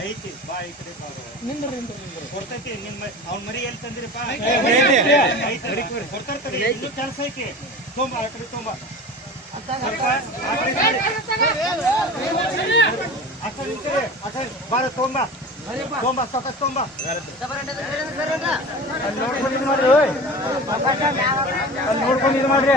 ಐತಿ ಬಾ ಈ ಕಡೆ. ನಿಂದ್ರಿ ಕೊಡ್ತೈತಿ ಅವ್ನ ಮರಿ ಎಲ್ಲಿ ತಂದಿರಪ್ಪ ಐತಿ. ಕೊಡ್ತಾರೆ ಇನ್ನೂ ಕೆಲಸ ತೊಂಬ ಆ ಕಡೆ ತೊಂಬ ಬಾರ ತೊಂಬ ತೊಂಬ ಸಾಕ ತೊಂಬ ನೋಡ್ಕೊಂಡು ಇದು ಮಾಡ್ರಿ ಓಯ್. ಅಲ್ಲಿ ನೋಡ್ಕೊಂಡು ಇದು ಮಾಡ್ರಿ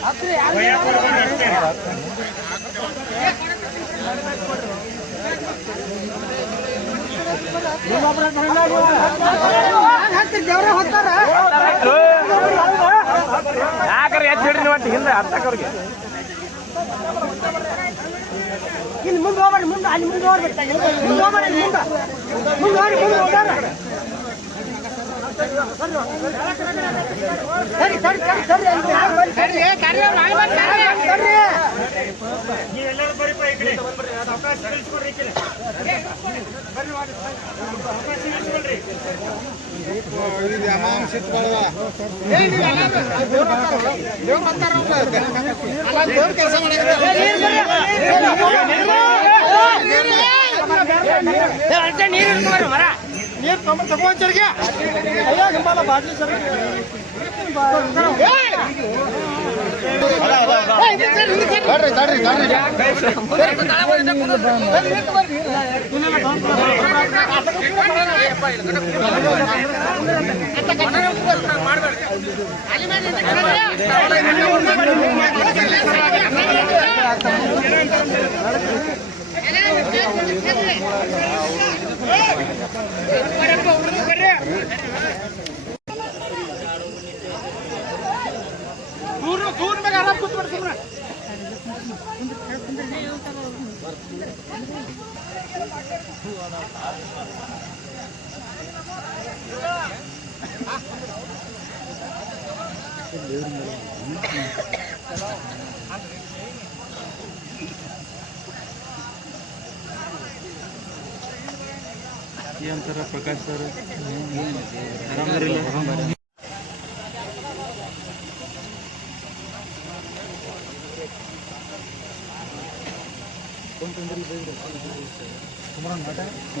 ಅಷ್ಟೇ ಯಾಕಂದ್ರೆ ಎದ್ದು ಹಿಡ್ರಿ ನೀವು ಅಂತ ಹಿಂದೆ ಹತ್ತಕ್ಕವ್ರಿಗೆ ಇಲ್ಲಿ ಮುಂದೆ ಹೋಗ್ಬೇಡಿ, ಮುಂದೆ, ಅಲ್ಲಿ ಮುಂದೆ ಹೋಗ್ಬೇಕು ಮುಂದೆ ಹೋಗ್ಬೇಡಿ, ಮುಂದೆ. ಮುಂದೆ ಹೋಗಿ ಮುಂದೆ ಹೋಗ್ಯಾರ ಸರಿ ಸರಿ ಅಲ್ಲಿ ಯಾರು ಬರ್ರಿ, ಸರಿ ನೀವೆಲ್ಲರೂ ಬರೀಪ ಈ ಕಡೆ ಅವಕಾಶ ತಿಳಿಸ್ಕೊಡ್ರಿ ಕೆಲಸ ಕಡೆ ಬರ್ರಿ ಮಾಡಿ. ಅವಕಾಶ ತಿಳಿಸ್ಕೊಡ್ರಿ ನೀರು ತೊಗೊಂಡು ತಗೊಂಚರಿಗೆ ಅಯ್ಯೋ ಹಿಂಬಾಲ ಬಾಟ್ಲಿ ಸರ್ ತಡ್ರಿ ತಡ್ರಿ ತಡ್ರಿ ದೂರ ದೂರ ಮ್ಯಾಗ ಆರಾಮ್ ಕೂತ್ಬಿಡ್ರಿ ಸುಮ್ಮನೆ ಏನಂತಾರ ಪ್ರಕಾಶ್ ಸರ್ ಆರಾಮದಿರಿಲ್ಲ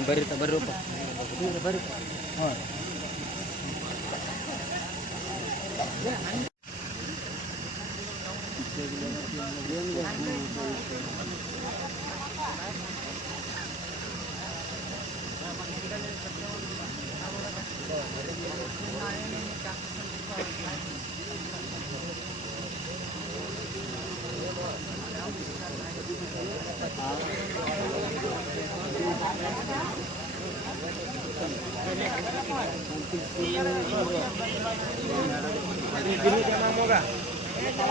ಬರ್ರಿ ಬರ್ರಿಪ್ಪ ಬರ್ರಿ ಹುಷಾರ್ರಿ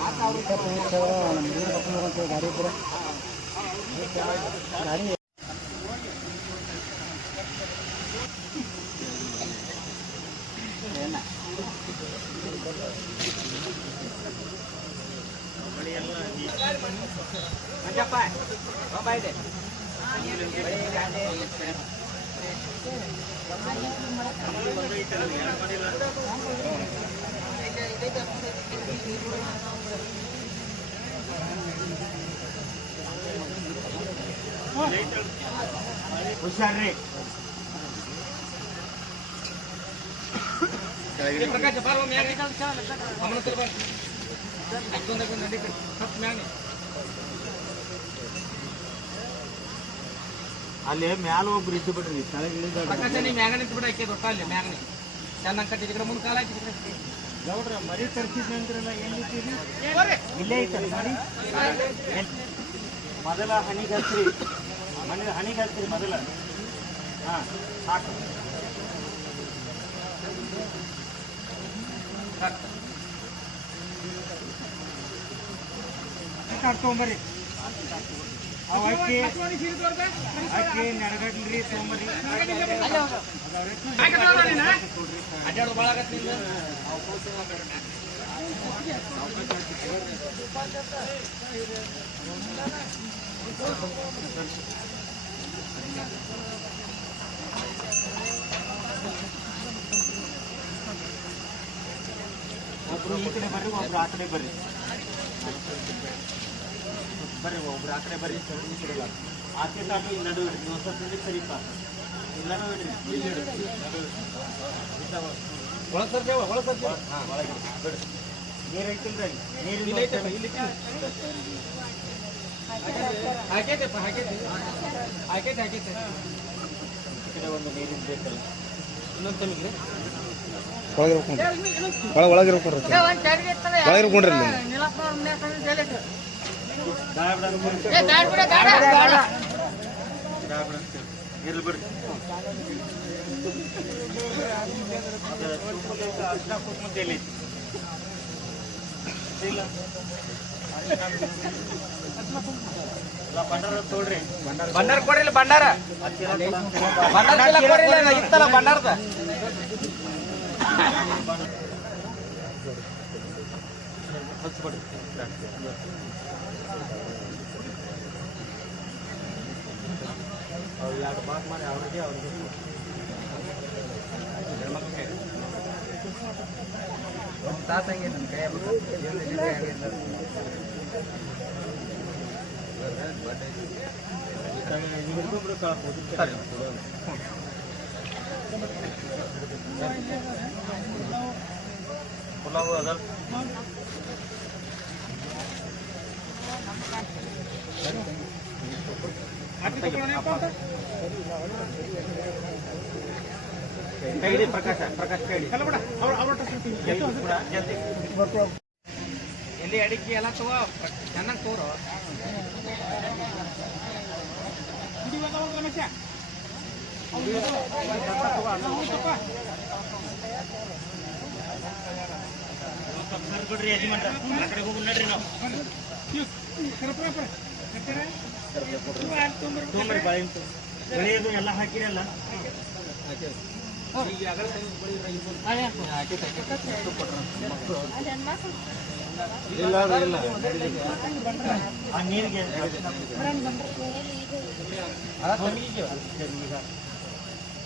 ಬಾರೋ ಮ್ಯಾಗ ಅಮ್ಮನ ಹತ್ರ ಬಾ. ಅದೊಂದು ನಡಿ ಕಡೆ. ಸ್ವಲ್ಪ ಮ್ಯಾಗ ನೀ. ಅಲ್ಲಿ ಮ್ಯಾಲ ಒಬ್ರು ಇದ್ದು ಬಿಡ್ರಿ ಕೆಳಗೆ ಇಳಿದ ಪ್ರಕಾಶ ನೀ ಮ್ಯಾಗ ನಿಂತು ಬಿಡ ಆಕೆ ದೊಡ್ಡ ಅಲ್ಲಿ ಮ್ಯಾಗ ನೀ ಚೆನ್ನಾಗಿ ಕಟ್ಟಿದ ಕಡೆ ಮುಂದೆ ಕಾಲ ಹಾಕಿದ ಕಡೆ ಗೌಡ್ರ ಮರಿ ತರಿಸಿದ್ರಿ ಅಂದ್ರಲ್ಲ ಎಲ್ಲಿದ್ದೀರಿ ಇಲ್ಲೇ ಐತಲ್ಲ ಮರಿ? ಮೊದಲ ಹಚ್ಚ್ರಿ ಮನೆ ಹಚ್ಚ್ರಿ ಮೊದಲ. ಹಾಂ ಸಾಕು. ಕಟ್ಕೊಂಬರಿ ಅವು ಅಕ್ಕಿ ಅಕ್ಕಿ ನೆರಗಡ್ಲಿ ತೊಗೊಂಬರಿ ಅಡ್ಡಾಡು ಭಾಳ ಆಗತ್ತೆ ನಿಂದು ಒಬ್ರು ಈ ಕಡೆ ಬರ್ರಿ ಒಬ್ರು ಆ ಕಡೆ ಬರ್ರಿ ಬರ್ರಿ ಒಬ್ರು ಆ ಕಡೆ ಬರ್ರಿ ಬಿಡಲ್ಲ. ಆಚೆ ತಾಟು ಇಲ್ಲಿ ನಡು ಸ್ವಲ್ಪ ಇಲ್ಲಿ ಸರಿಪ ಎಲ್ಲರೂ ಇಡ್ರಿ ಇಲ್ಲಿ ನಡು ಇಡ್ರಿ. ಒಳಗೆ ಸರ್ದೇವ ಒಳಗೆ ಸರ್ದೇವ ಹಾಂ ಒಳಗೆ. ಬಿಡ್ರಿ ನೀರು ಐತಿಲ್ರಿ ನೀರು ಇಲ್ಲಿ ಐತಪ್ಪ ಇಲ್ಲಿ ಹಾಕೈತೆಪ್ಪ ಹಾಕೈತೆ. ಹಾಕೈತೆ ಹಾಕೈತೆ. ಈ ಕಡೆ ಒಂದು ನೀರಿನ ಬೇಕಲ್ಲ ಇನ್ನೊಂದು ಬಿಡ್ರಿ ಭಂಡಾರ ಬಂಡಾರ. ಚೀಲ ಕೊಡ್ರಿಲ್ಲ ನಾ ಇತ್ತಲ್ಲ ಬಂಡಾರದ. ಹಚ್ಬಿಡ್ರಿ ಅವ್ರು ಎರಡು ಬಾತ್ ಮಾಡಿ ಅವ್ರಿಗೆ ಅವ್ರಿಗೆ ಇನ್ನೊಬ್ರು ಕಳ್ಸ್ಬೋದು. ಪುಲಾವ್ ಅದ ಕೈ ಹಿಡಿ ಪ್ರಕಾಶ ಪ್ರಕಾಶ್ ಕೈ ಹಿಡಿ. ಎಲ್ಲಿ ಕೂಡ ಜಲ್ದಿ. ಎಲ್ಲಿ ಅಡಿಕೆ ಎಲ್ಲ ತಗೋ ಚೆನ್ನಾಗಿ ತೋರು. ಬಿಡ್ರಿ ಯಜಮಾನ್ರ. ಆ ಕಡೆ ಹೋಗಿ ನೋಡ್ರಿ ನಾವು. ತೊಗೊಂಬರ್ರಿ ಬಾಳೆಹಣ್ಣು ತೊಗೊಂಬರ್ರಿ. ಬೆಳೆಯೋದು ಎಲ್ಲ ಹಾಕಿರಲ್ಲ ಇಲ್ಲ ಇಲ್ಲ ಆ ನೀರಿಗೆ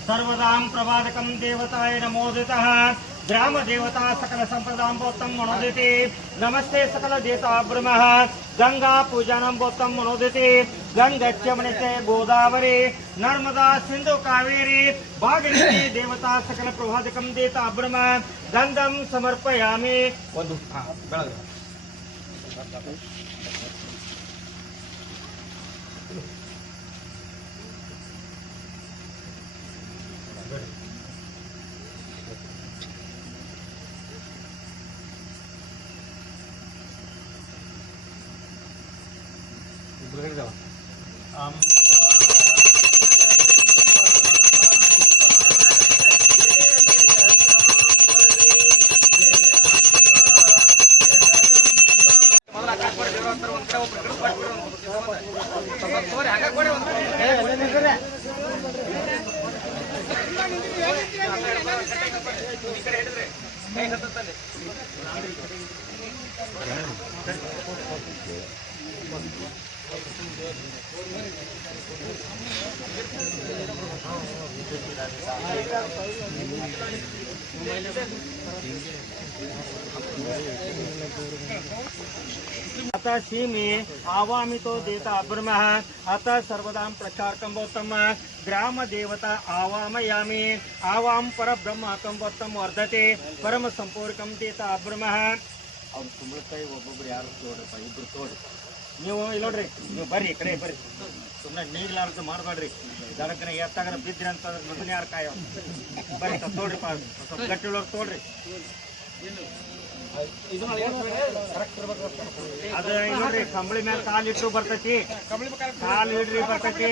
ಸರ್ವದಾಂ ಪ್ರವಾದಕಂ ದೇವತಾಯ ನಮೋದಿತಃ ಗ್ರಾಮ ದೇವತಾ ಸಕಲ ಸಂಪ್ರದಾಂ ಬೋತ್ತಂ ಮನೋದಿತಿ ನಮಸ್ತೆ ಸಕಲ ದೇವತಾ ಬ್ರಹ್ಮ ಗಂಗಾ ಪೂಜಾನಂ ಬೋತ್ತಂ ಮನೋದಿತಿ ಗಂಗಚ್ಚ ಮಣಿತೆ ಗೋದಾವರಿ ನರ್ಮದಾ ಸಿಂಧು ಕಾವೇರಿ ಭಾಗೀರಥಿ ದೇವತಾ ಸಕಲ ಪ್ರವಾದಕಂ ದೇವತಾ ಬ್ರಹ್ಮ ಗಂಧಂ ಸಮರ್ಪಯಾಮಿ ಒಂದು ಹಾ ಬೆಳಗ್ಗೆ आता सीमे आवामी तो देता ब्रह्म आता सर्वदां प्रचारकं गौतम ग्राम देवता आवामयामि आवां परब्रह्मकं गौतम वर्धते परम ಸಂಪೂರ್ಣಕಂ ದೇತಾ ಬ್ರಹ್ಮ ಅವ್ನು ಕುಂಬಳಕಾಯಿ ಒಬ್ಬೊಬ್ರು ಯಾರು ತೋಡ್ರಪ್ಪ ಇಬ್ರು ತೋಡ್ರಿ ನೀವು ಇಲ್ಲಿ ನೋಡ್ರಿ, ನೀವು ಬರ್ರಿ ಕಡೆ ಬರ್ರಿ. ಸುಮ್ಮನೆ ನೀಗ್ಲಾರ್ದು ಮಾಡಬೇಡ್ರಿ. ದಡಕ್ಕನ ಎತ್ತಾಗರ ಬಿದ್ರಿ ಅಂತ ಮೊದಲು ಯಾರು ಕಾಯ? ಬರ್ರಿ ತೋಡ್ರಿ ಪಾ ಸ್ವಲ್ಪ ಗಟ್ಟಿ ಒಳಗೆ ತೋಡ್ರಿ. ಅದ ನೋಡ್ರಿ, ಕಂಬಳಿ ಮೇಲೆ ಇಟ್ಟು ಬರ್ತೈತಿ. ಕಾಲು ಇಡ್ರಿ ಬರ್ತೈತಿ.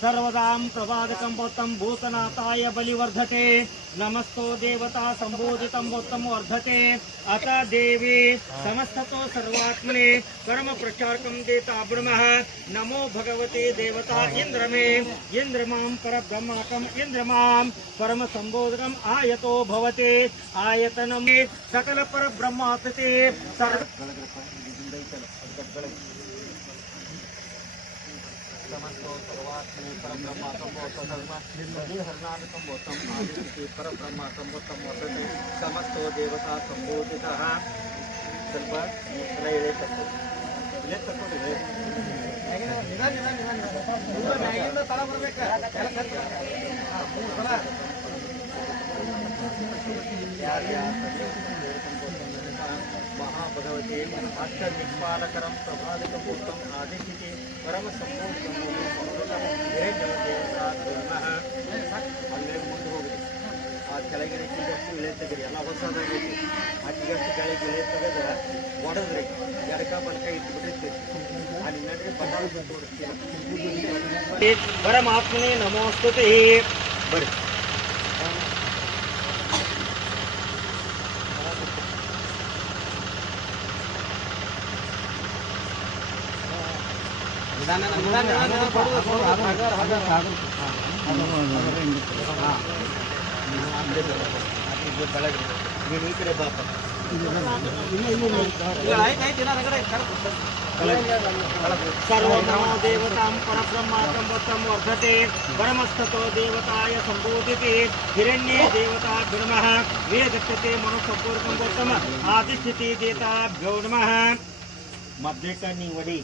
सर्वदां प्रवादकं भूतनाथाय बलिवर्धते। नमस्तो देवता, संबोधित बोत्तम वर्धते। अत देवी समस्तो सर्वात्मने कर्म प्रचारक देता ब्रह्म। नमो भगवते देवता इंद्र मे। इन्द्र माँ परब्रह्माकम् इंद्र माँ। परम सम्बोधकम् आयतो भवते। आयतनं सकल पर ब्रह्मा सर्व ಸರ್ವಾತ್ಮನೆ ಪರಬ್ರಹ್ಮ ಸಂಭವತ ಧರ್ಮ ನಿರ್ಮಲಿ ಹರ್ನಾಟಕಂ ಭೂತಂ ಆದಿತ್ಯ ಪರಬ್ರಹ್ಮ ಸಂಭೂತಂ ವರ್ತತೆ ಸಮಸ್ತೋ ದೇವತಾ ಸಂಬೋಧಿತ ಸ್ವಲ್ಪ ಎಲ್ಲ ಎಳೆ ತಕ್ಕೊಳ್ಳಿ ಎಳೆ ತಕ್ಕೊಳ್ಳಿ ಎಳೆ. ಮಹಾಭಗವತೆ ಅಷ್ಟ ದಿಕ್ಪಾಲಕರಂ ಪ್ರಭಾವಿಕಂ ಭೂತಂ ಆದಿಶಿತಿ ಪರಮ ಸಂಪೂರ್ಣ ಅಲ್ಲೇ ಮುಂದೆ ಆ ಕೆಳಗಿನ ಕೀಗಷ್ಟು ಇಳೆ ತೆಗೀರಿ ಎಲ್ಲ ಹೊಸದಾಗೈತಿ ಅಕ್ಕಿಗಷ್ಟು ಕೆಳಗೆ ಇಳೆ ತೆಗೆದ ಒಡದ್ರಿ. ಎಡಕ ಬಲಕ ಇಟ್ಟು ಬಿಟ್ಟಿರ್ತೀರಿ ಅಲ್ಲಿ ನಡ್ರಿ ಬಂಗಾಳ ತೋರಿಸ್ತೀರಿ. ಪರಮಾತ್ಮನೇ ನಮೋಸ್ತುತಿ. ಬರ್ರಿ. सर्वमो देवतां वर्धते परमस्ततो देवताय सम्बोधिते हिरण्ये देवताभ्यो नमः वेदक्षते मनोसम्पूर्कम्बत्तम् आदिष्यति देताभ्यो नमः। ಮಧ್ಯಕ್ಕ ನೀವು ಒಡಿ.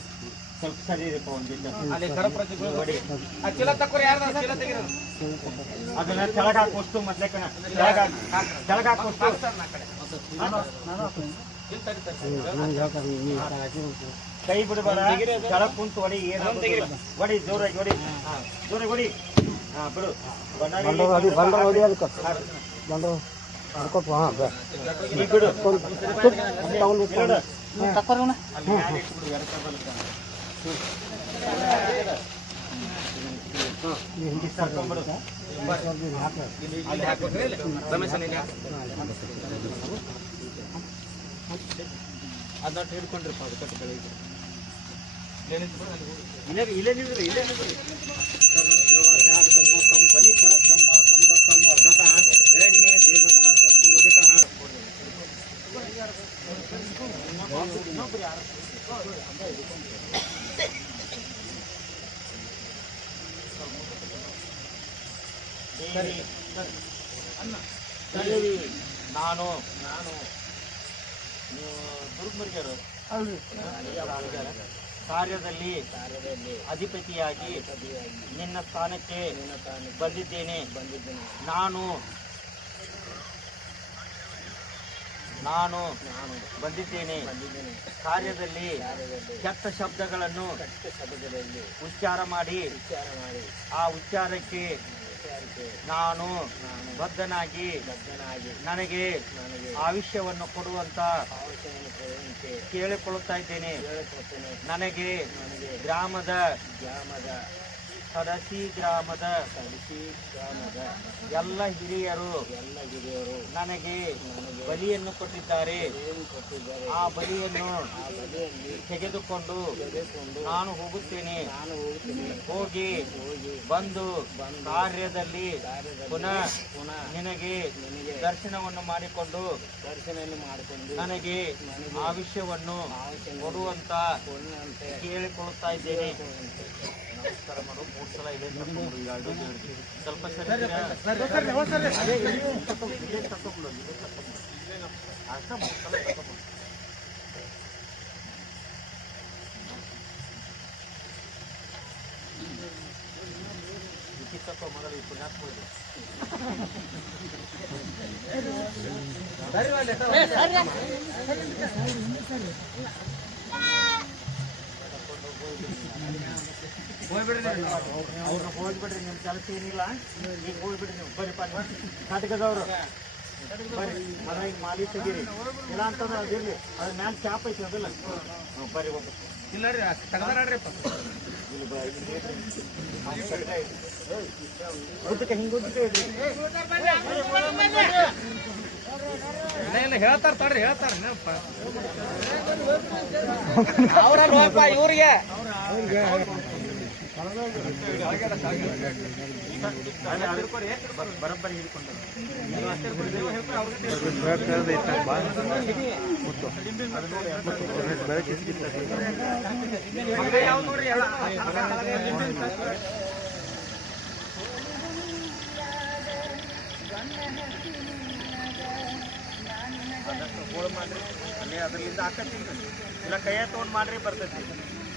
ಸ್ವಲ್ಪ ಸರಿ ಇರಪ್ಪ ಒಡಿ. ಅದನ್ನ ಕೆಳಗ ಹಾಕೋಷ್ಟು ಮೊದ್ಲೇಕನ ಕೆಳಗ ಕೆಳಗ ಹಾಕೋಷ್ಟು. ಕೈ ಬಿಡಬೇಡ. ಕೆಳಗ್ ಕುಂತು ಹೊಡಿ ಏನು ಹೊಡಿ ಜೋರಾಗಿ ಹೊಡಿ ಹಾ, ಜೋರಾಗಿ ಹೊಡಿ ಹಾಂ ಬಿಡು. ಬಿಡು. ಇಲ್ಲೋಡು. ಅಲ್ಲಿ ಮ್ಯಾಲೆ ಇಟ್ಬಿಡು, ಎಡಕ ಬಲಕ. ಇಲ್ಲೇ ಇಲ್ಲಿ. ಅದನ್ನ ಕಟ್ಟು ಕೆಳಗೆ ಇಲ್ಲೇ ಇಲ್ಲೇ ನಿಂದ್ರಿ ಇಲ್ಲೇ ನಿಂದ್ರಿ ಬಲಿ ಪರಬ್ರಹ್ಮ ಸಂವತ್ಸರಂ ವರ್ಧತ ಹಿರಣ್ಯೇ ದೇವತಾ ಸಂಪೂಜಿತಃ ದೇವಿ, ದೇವಿ, ನಾನು ನಾನು ನೀವು ದುರ್ಮರ್ಗರು ಕಾರ್ಯದಲ್ಲಿ ಅಧಿಪತಿಯಾಗಿ ನಿನ್ನ ಸ್ಥಾನಕ್ಕೆ ಬಂದಿದ್ದೇನೆ. ನಾನು ನಾನು ಬಂದಿದ್ದೇನೆ. ಕಾರ್ಯದಲ್ಲಿ ಕೆಟ್ಟ ಶಬ್ದಗಳನ್ನು ಉಚ್ಚಾರ ಮಾಡಿ. ಆ ಉಚ್ಚಾರಕ್ಕೆ ನಾನು ಬದ್ಧನಾಗಿ ನನಗೆ ಆಯುಷ್ಯವನ್ನು ಕೊಡುವಂತ ಕೇಳಿಕೊಳ್ಳುತ್ತಾ ಇದ್ದೇನೆ. ನನಗೆ ಗ್ರಾಮದ ಸಡಸಿ ಗ್ರಾಮದ ಸದಸಿ ಗ್ರಾಮದ ಎಲ್ಲ ಹಿರಿಯರು ಎಲ್ಲ ಹಿರಿಯರು ನನಗೆ ಬಲಿಯನ್ನು ಕೊಟ್ಟಿದ್ದಾರೆ. ಆ ಬಲಿಯನ್ನು ತೆಗೆದುಕೊಂಡು ನಾನು ಹೋಗುತ್ತೇನೆ. ಹೋಗಿ ಬಂದು ಕಾರ್ಯದಲ್ಲಿ ಪುನಃ ನಿನಗೆ ದರ್ಶನವನ್ನು ಮಾಡಿಕೊಂಡು ದರ್ಶನವನ್ನು ಮಾಡಿಕೊಂಡು ನನಗೆ ಆವಿಷ್ಯವನ್ನು ಕೊಡುವಂತ ಕೇಳಿಕೊಳ್ಳುತ್ತಾ ಇದ್ದೇನೆ. ನಮಸ್ಕಾರ ಮಾಡು ಮೂರು ಸಲ ಇಲ್ಲೇ ತಗೊಂಡು ಈಗ ಅಡ್ಡು ದೇವ್ರಿಗೆ. ಸ್ವಲ್ಪ ಸರಿ ಅದೇ ಇಲ್ಲೇ ತಗೊಂಡು- ಇಲ್ಲೇ ತಗೊಂಡು, ಇಲ್ಲೇ ತಗೊಂಡು. ಅಷ್ಟ ಮೂರು ಸಲ ತಗೊಂಡು. ಇಕ್ಕಿ ತಗೋ ಮೊದಲು ಈ ಪುಣ್ಯಾತ್ಮ ಅವ್ರನ್ನ ಹೋಗ್ಬಿಡ್ರಿ ನಿಮ್ಮ ಕೆಲಸ ಏನಿಲ್ಲ ಈಗ ಹೋಗ್ಬಿಡ್ರಿ ನೀವು. ಬರ್ರಿ ಅದ ಈಗ ಮಾಲಿ ತೆಗೀರಿ. ಇಲ್ಲ ಅಂತಂದ್ರೆ ಅದಿರ್ಲಿ ಅದ್ರ ಮ್ಯಾಲ ಚಾಪ್ ಐತಿ ಅದಲ್ಲ. ಹ್ಞೂ ಬರ್ರಿ ಒಬ್ಬ ಇಲ್ಲ ರೀ ಉದ್ದಕ್ಕೆ ಹಿಂಗ್ ಉದ್ದಕ್ಕೆ ಇಲ್ಲ ಇಲ್ಲ ಹೇಳ್ತಾರ ತಡ್ರಿ ಹೇಳ್ತಾರ ಇವ್ರಿಗೆ. ಬರೋಬ್ಬರಿ ಹಿಡ್ಕೊಂಡು ಅದರಿಂದ ಆಕತಿ ಇಲ್ಲ ಕೈಯ ತೊಗೊಂಡು ಮಾಡ್ರಿ ಬರ್ತೈತಿ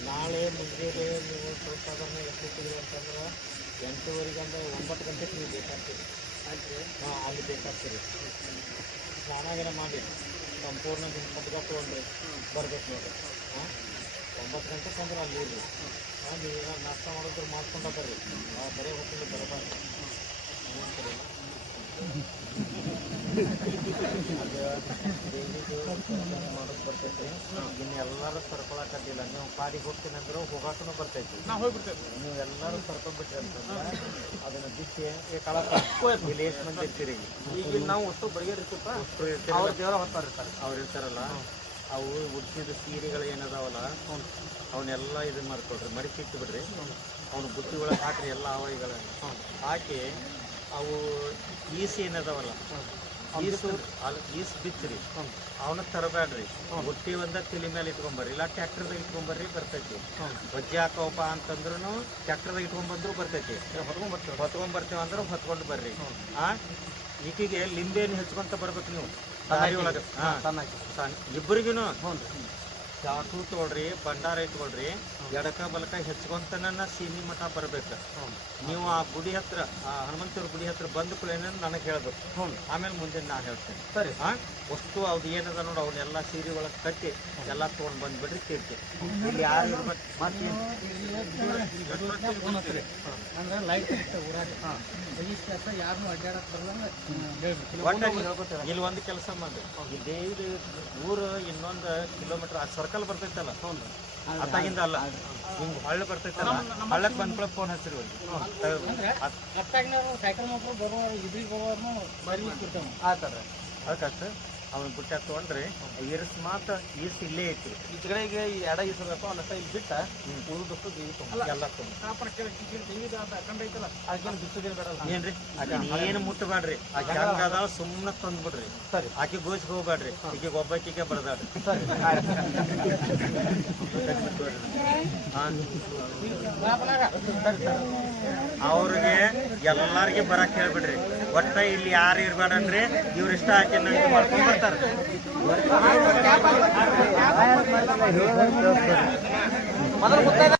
ನಾಳೆ ಮುಂಜಾನೆ ನೀವು ಸ್ವಲ್ಪ ಅದನ್ನು ಎಷ್ಟೊತ್ತಿಗೆ ಅಂತಂದ್ರೆ ಎಂಟೂವರೆಗೆ ಅಂದ್ರೆ ಒಂಬತ್ತು ಗಂಟೆಗೆ ನೀವು ಬೇಕಾಗ್ತೀರಿ. ಹಾಂ ಅಲ್ಲಿ ಬೇಕಾಗ್ತೀರಿ. ಸ್ನಾನಾಗಿನ ಮಾಡಿ ಸಂಪೂರ್ಣ ನಿಮ್ಮ ಪಟ್ಕ ತೊಗೊಂಡ್ರಿ ಬರ್ಬೇಕು ನೋಡಿರಿ. ಹಾಂ ಒಂಬತ್ತು ಗಂಟೆಗೆ ಅಂದ್ರೆ ಅಲ್ಲಿ ಇರ್ರಿ. ಹಾಂ ನೀವು ನಾಷ್ಟ ಮಾಡಿದ್ರೆ ಮಾಡ್ಕೊಂಡು ಬರ್ರಿ. ಬರೀ ಹೊತ್ತಿಗೆ ಬರಬಾರ್ದು? ಮಾಡೋದು ಬರ್ತೈತಿ ಇನ್ನು ಎಲ್ಲರೂ ಸರ್ಕೊಳಕತ್ತಿಲ್ಲ ನೀವು ಪಾಡಿಗೆ ಹೋಗ್ತೀನಿ ಅಂದ್ರೆ ಹೋಗಾಕನು ಬರ್ತೈತಿ ನೀವು ಎಲ್ಲರೂ ಸರ್ಕೊಂಡ್ಬಿಟ್ರಿ ಅಂತಂದ್ರೆ ಅದನ್ನ ಬಿಟ್ಟು ಇಲ್ಲಿ ಎಷ್ಟು ಮಂದಿ ಇರ್ತೀರಿ ಈಗ ನಾವು ಒಟ್ಟು ಬಗೆಹರಿಸಪ್ಪ ಇರ್ತಪ್ಪ? ಅವ್ರ ದೇವರ ಹೊತ್ತಾರಿರ್ತಾರೆ ಅವ್ರು ಇರ್ತಾರಲ್ಲ ಅವು ಉಡ್ಸಿದ ಸೀರೆಗಳು ಏನದಾವಲ್ಲ ಅವನ್ನೆಲ್ಲ ಇದನ್ನ ಮಾಡ್ಕೊಡ್ರಿ ಮಡಿಸಿಟ್ಟು ಬಿಡ್ರಿ ಅವ್ನ ಬುತ್ತಿ ಒಳಗೆ ಹಾಕ್ರಿ ಎಲ್ಲ ಅವೈಗಳ ಹಾಕಿ ಅವು ಈಸ್ ಏನದವಲ್ಲ? ಈಸು ಅಲ್ಲಿ ಈಸ್ ಬಿಚ್ಚರಿ. ಅವನ ತರಬೇಡ್ರಿ ಬುಟ್ಟಿ ಒಂದ ತಲೆ ಮೇಲೆ ಇಟ್ಕೊಂಬರ್ರಿ. ಇಲ್ಲ ಟ್ಯಾಕ್ಟರ್ದಾಗ ಇಟ್ಕೊಂಬರ್ರಿ ಬರ್ತೈತಿ. ಬಜ್ಜಿ ಹಾಕೋಪ ಅಂತಂದ್ರೂ ಟ್ಯಾಕ್ಟರ್ದಾಗ ಇಟ್ಕೊಂಡ್ಬಂದ್ರು ಬರ್ತೈತಿ. ಹೊತ್ಕೊಂಡ್ ಹೊತ್ಕೊಂಡ್ಬರ್ತೀವಿ ಹೊತ್ಕೊಂಡ್ ಬರ್ತೀವಿ. ಅಂದ್ರೆ ಹೊತ್ಕೊಂಡು ಬರ್ರಿ. ಆ? ಈಕಿಗೆ ಲಿಂಬೆಯನ್ನು ಹೆಚ್ಕೊಂತ ಬರ್ಬೇಕು ನೀವು. ಒಳಗೆ ಹಾ. ಇಬ್ಬರಿಗೂ ಚಾಕು ತೊಗೊಳ್ರಿ ಭಂಡಾರ ಇಟ್ಕೊಳ್ರಿ ಎಡಕ ಬಲಕ ಹೆಚ್ಕೊಂತನ ಸೀನಿ ಮಠ ಬರ್ಬೇಕು. ನೀವು ಆ ಗುಡಿ ಹತ್ರ ಆ ಹನುಮಂತವ್ರ ಗುಡಿ ಹತ್ರ ಬಂದ ಕೂಡ ನನಗೆ ಹೇಳ್ಬೇಕು. ಆಮೇಲೆ ಮುಂದೆ ನಾ ಹೇಳ್ತೇನೆ. ಸರಿ. ಹಾ ವಸ್ತು ಅವ್ದು ಏನದ ನೋಡಿ ಅವನ್ನೆಲ್ಲ ಸೀರೆ ಒಳಗೆ ಕಟ್ಟಿ ಎಲ್ಲ ತೊಗೊಂಡು ಬಂದ್ಬಿಡ್ರಿ ತೀರ್ತಿ ಇಲ್ಲಿ ಯಾರು ಇರ್ಬೇಕು ಅಂದ್ರೆ ಲೈಟ್ ಕೆಲಸ ಯಾರನ್ನೂ ಅಡ್ಡಾಡಕ್ ಬರ್ದಂಗ ಹೇಳ್ಬೇಕು. ಇಲ್ಲಿ ಒಂದು ಕೆಲಸ ಮಾಡ್ರಿ. ಇದೇ ಇದು ಊರು ಇನ್ನೊಂದು ಕಿಲೋಮೀಟರ್ ಆ ಸರ್ಕಲ್ ಬರ್ತೈತಲ್ಲ ಅತ್ತಾಗಿಂದ ಅಲ್ಲ. ಹಿಂಗ್ ಹಳ್ಳ ಬರ್ತೈತಲ್ಲ ಹಳ್ಳಕ್ ಬಂದ್ಕೊಳ ಫೋನ್ ಹಚ್ಚಿರಿ ಅತ್ತಾಗ ನಾವು ಸೈಕಲ್ ಮಾಡ್ಕೊಂಡು ಬರೋರು ಇದ್ರಿಗೆ ಬರುವ ಬರೀ ಕೊಡ್ತೇವೆ. ಆತದ ಅದಕ್ಕೆ ಅವ್ನ ಬುಟ್ಟ ತೊಗೊಂಡ್ರಿ ಇರ್ಸ್ ಮಾತ್ರ ಈಸ್ ಇಲ್ಲೇ ಐತಿ. ಈ ಕಡೆಗೆ ಈ ಎಡ ಈಸಬೇಕು ಅಲ್ಲ ಇಲ್ಲಿ ಬಿಟ್ಟ ಉಳಿದಷ್ಟು ದೇವಿ ತಗೊಂಡು ಎಲ್ಲ ತೊಗೊಂಡು. ಏನ್ರಿ ಏನು ಮುಟ್ಟಬೇಡ್ರಿ ಆಕೆ ಹಂಗ ಅದಾವ ಸುಮ್ಮನೆ ತಂದ್ಬಿಡ್ರಿ. ಸರಿ. ಆಕೆ ಗೋಸ್ ಹೋಗ್ಬೇಡ್ರಿ ಈಗ ಒಬ್ಬಾಕಿಗೆ ಬರ್ದಾಡ್ರಿ ಸರಿ. ಅವ್ರಿಗೆ ಎಲ್ಲಾರ್ಗೆ ಬರಕ್ ಹೇಳ್ಬಿಡ್ರಿ. ಒಟ್ಟ ಇಲ್ಲಿ ಯಾರು ಇರ್ಬೇಡನ್ರಿ ಇವ್ರು ಇಷ್ಟ ಹಾಕಿ ಮಾಡ್ಕೊಂಡ್ ಬರ್ತಾರೆ.